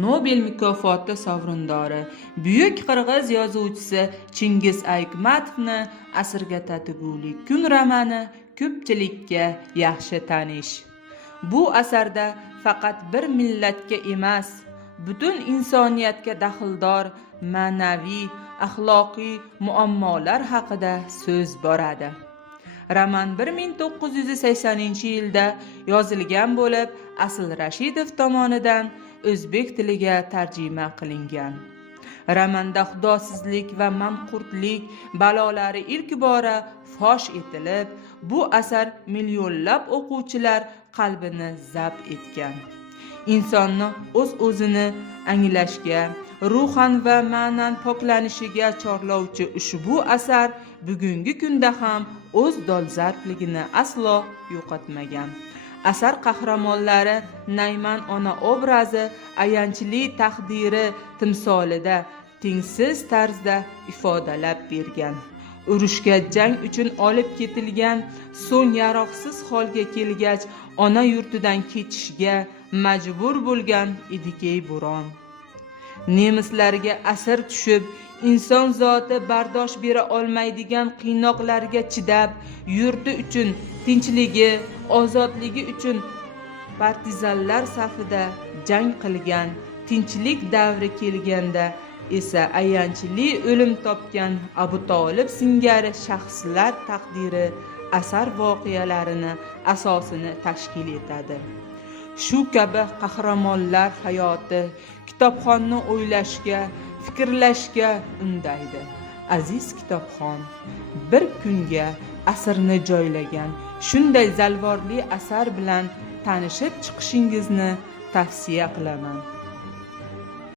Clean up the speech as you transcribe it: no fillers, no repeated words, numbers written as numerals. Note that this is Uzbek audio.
Nobel mukofoti sovrindori buyuk qirg'iz yozuvchisi Chingiz Aytmatovni asrga tatigulik kun romani ko'pchilikka yaxshi tanish. Bu asarda faqat bir millatga emas, butun insoniyatga daxldor ma'naviy, axloqiy muammolar haqida so'z boradi. Roman 1980-yilda yozilgan bo'lib, Asl Rashidov tomonidan o'zbek tiliga tarjima qilingan. Romanda xudosizlik va manqurtlik balolari ilk bora fosh etilib, bu asar millionlab o'quvchilar qalbini zabt etgan. Insonni o'z-o'zini anglashga, ruhan va ma'nan poklanishiga chorlovchi ushbu asar bugungi kunda ham o'z dolzarbligini aslo yo'qotmagan. Asar qahramonlari Nayman ona obrazi ayanchli taqdiri timsolida tengsiz tarzda ifodalab bergan. Urushga jang uchun olib ketilgan, so'ng yaroqsiz holga kelgach, ona yurtidan ketishga majbur bo'lgan Idikey bo'ron. Nemislarga asir tushib, inson zoti bardosh bera olmaydigan qiynoqlarga chidab, yurti uchun tinchligi, ozodligi uchun partizanlar safida jang qilgan, tinchlik davri kelganda esa ayanchli o'lim topgan Abu Tolib singari shaxslar taqdiri asar voqealarini asosini tashkil etadi. Shu kabi qahramonlar hayoti kitobxonni o'ylashga, fikrlashga undaydi. Aziz kitobxon, bir kunga asrni joylagan shunday zalvorli asar bilan tanishib chiqishingizni tavsiya qilaman.